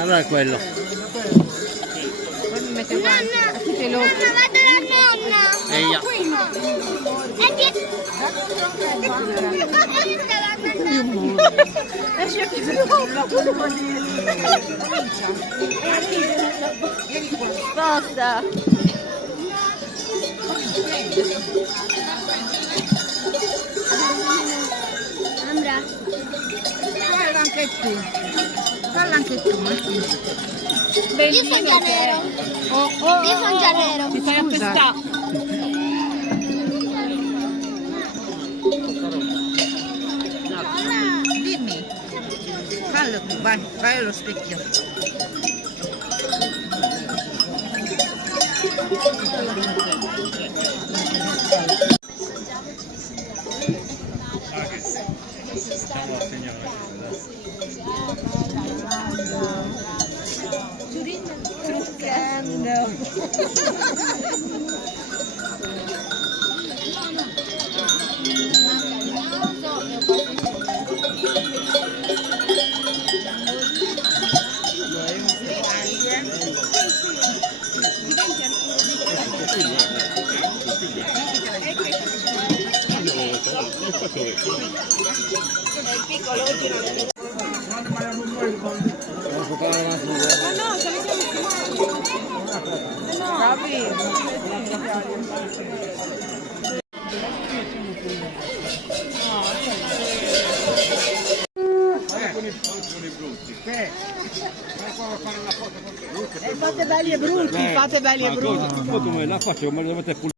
Allora è quello. Poi mi mette i guanti. Nonna, vado da nonna. Eia. Sposta. Ambra. Guarda anche tu. Guarda anche tu. Io sono già nero. Io sono già nero. Ti fai attestare. Dimmi. Fallo tu, vai allo specchio. Fate belli e brutti, fate belli e brutti. Ma come la faccio? Ma dovete pulire.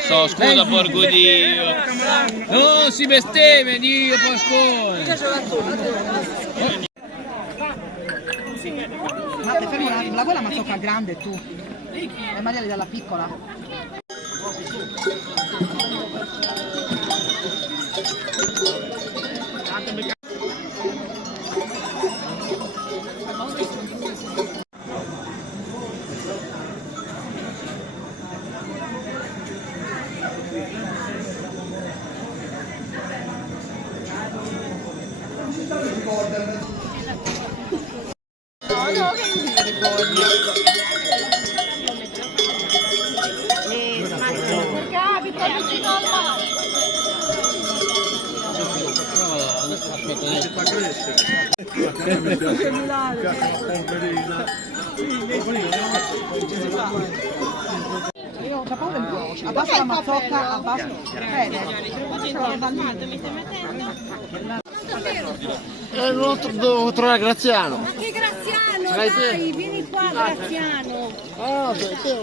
So, scusa porco Dio. Non si bestemmia, Dio porcone. Ma te fermi un attimo, la quella mazzocca grande tu. E Maria dalla piccola. Io ho paura del cuoco, abbassa la mazzocca, abbassa. Devo trovare Graziano. Ma che Graziano, dai, vieni qua Graziano.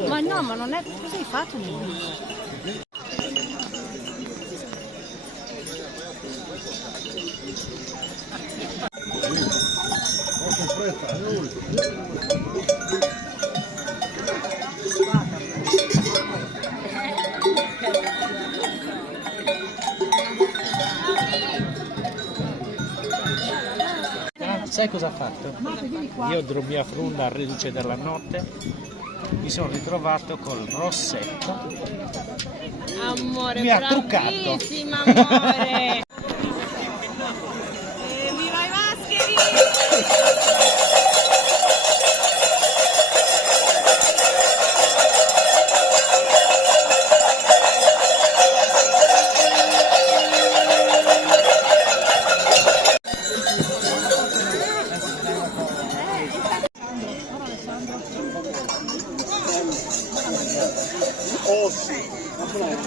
Ma no, ma non è... Cosa hai fatto? Sai cosa ha fatto? Io dormia frunda a riduce della notte, mi sono ritrovato col rossetto. Amore, Mi ha truccato. bravissima, amore. Viva i mascheri!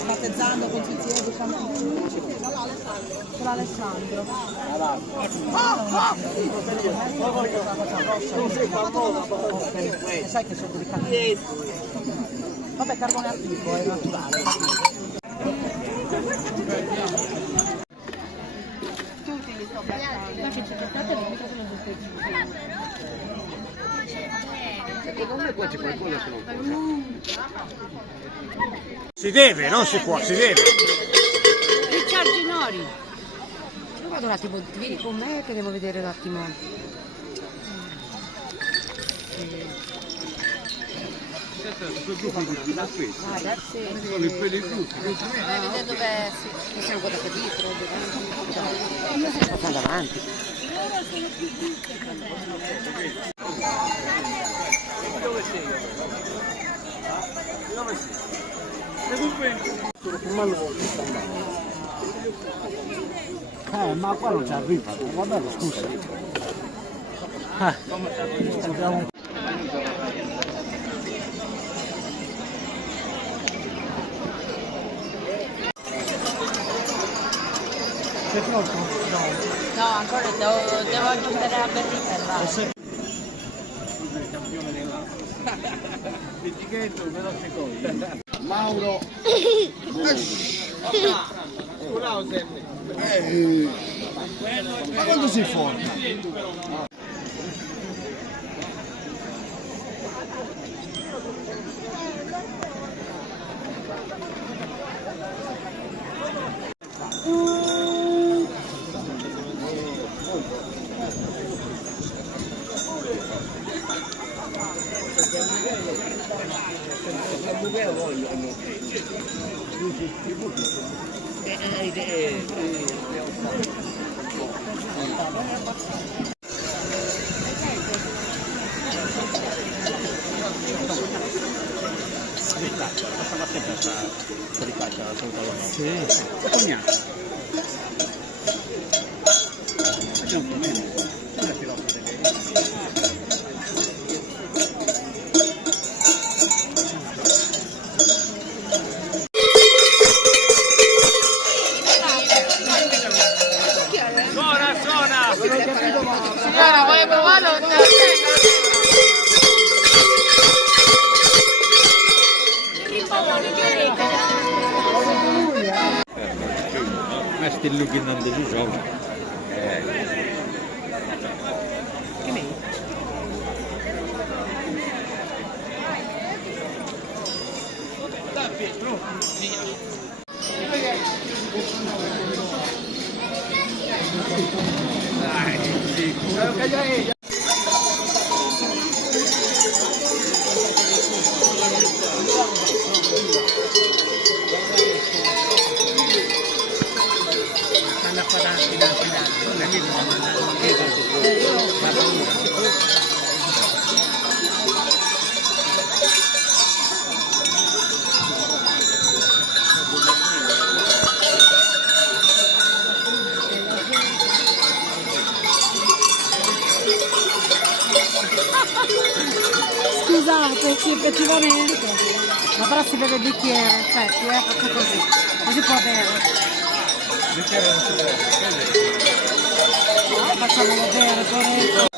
Battezzando con Tiziano di Campino. Con Alessandro. Sai che sono delicati. Vabbè, carbone attivo, è naturale. Tutti li sto Secondo me qua c'è qualcuno che non si deve, non si può, si deve. Ricciardo Nori. Io vado un attimo, vieni con me che devo vedere un attimo. Ah, that's it. Vedete dove possiamo guardare dietro. Passando avanti. Ma qua non ci arriva, vabbè, scusa. Sei pronto? No, ancora devo aggiungere la berritella. L'etichetto veloce poi. Mauro. Ma quando si forma? Signora, vuoi provarlo? Ma still looking on the visual. Scusate, sì, effettivamente. Ma però si vede il bicchiere, aspetti, faccio così. Così può bere. Facciamolo bere, corretto.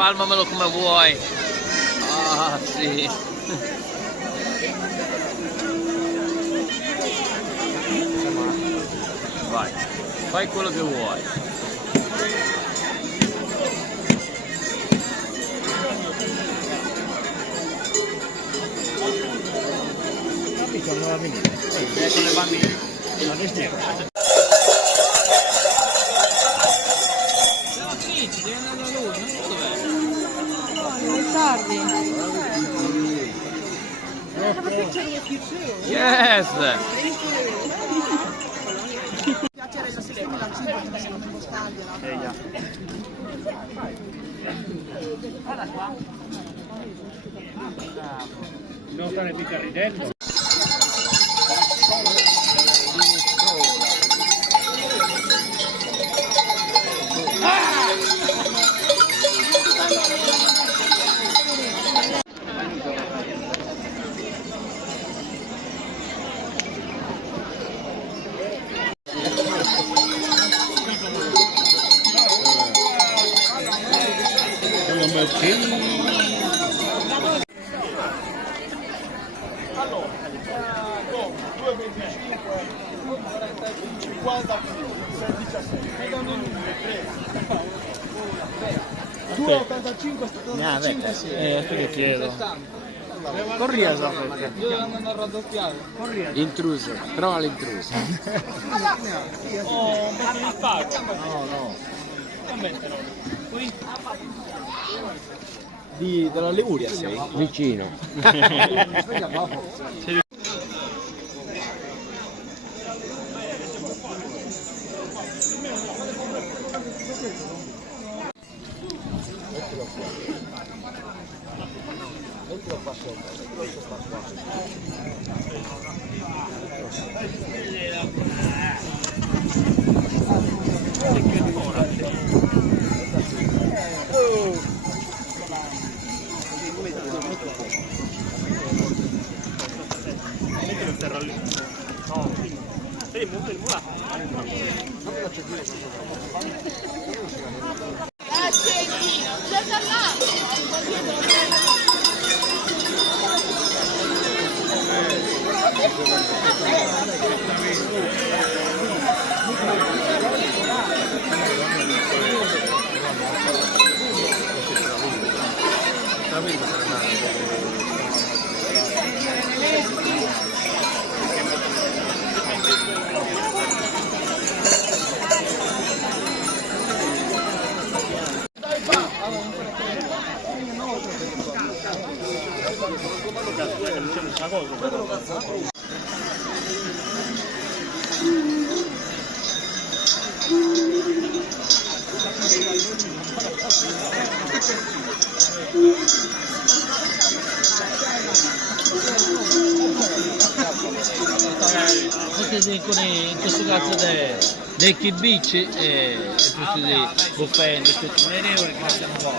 spalmamelo come vuoi. Ah, sì. Vai, fai quello che vuoi. Capito, non va bene. Con le bambine. Non rischiamo. Yes! Non stare mica ridendo. Allora, 2,25, 50, 17. 2,85, 75, sì. Che chiedo. Corriesa. L'intruso, trova l'intruso. Oh, metti il pago. No, no. Qui? Della Liguria sei? Vicino. In questo cazzo dei kibici e tutti dei buffetti, tutti i euro che siamo qua.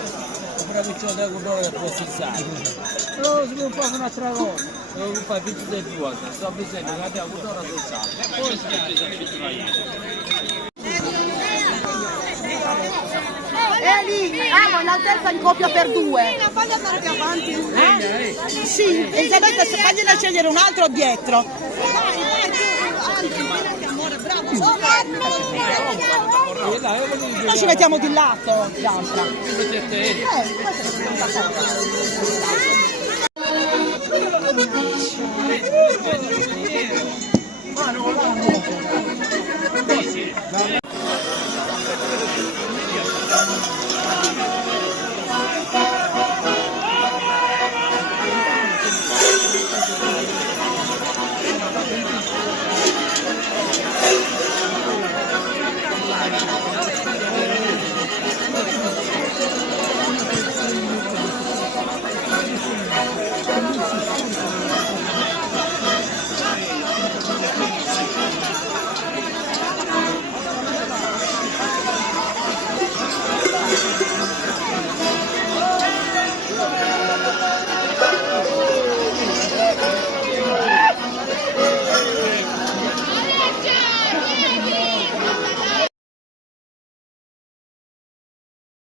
Però vicino da guardare per processare. Però si può fare un'altra cosa, devo fare tutti dei due, sto bisogno che abbiamo avuto una processare. Poi si Lì, vuoi l'altezza in coppia per due? Fagli andare più avanti. Sì, Elisabetta, fagliela scegliere un altro dietro. Noi ci mettiamo di lato, l'altra. Questa è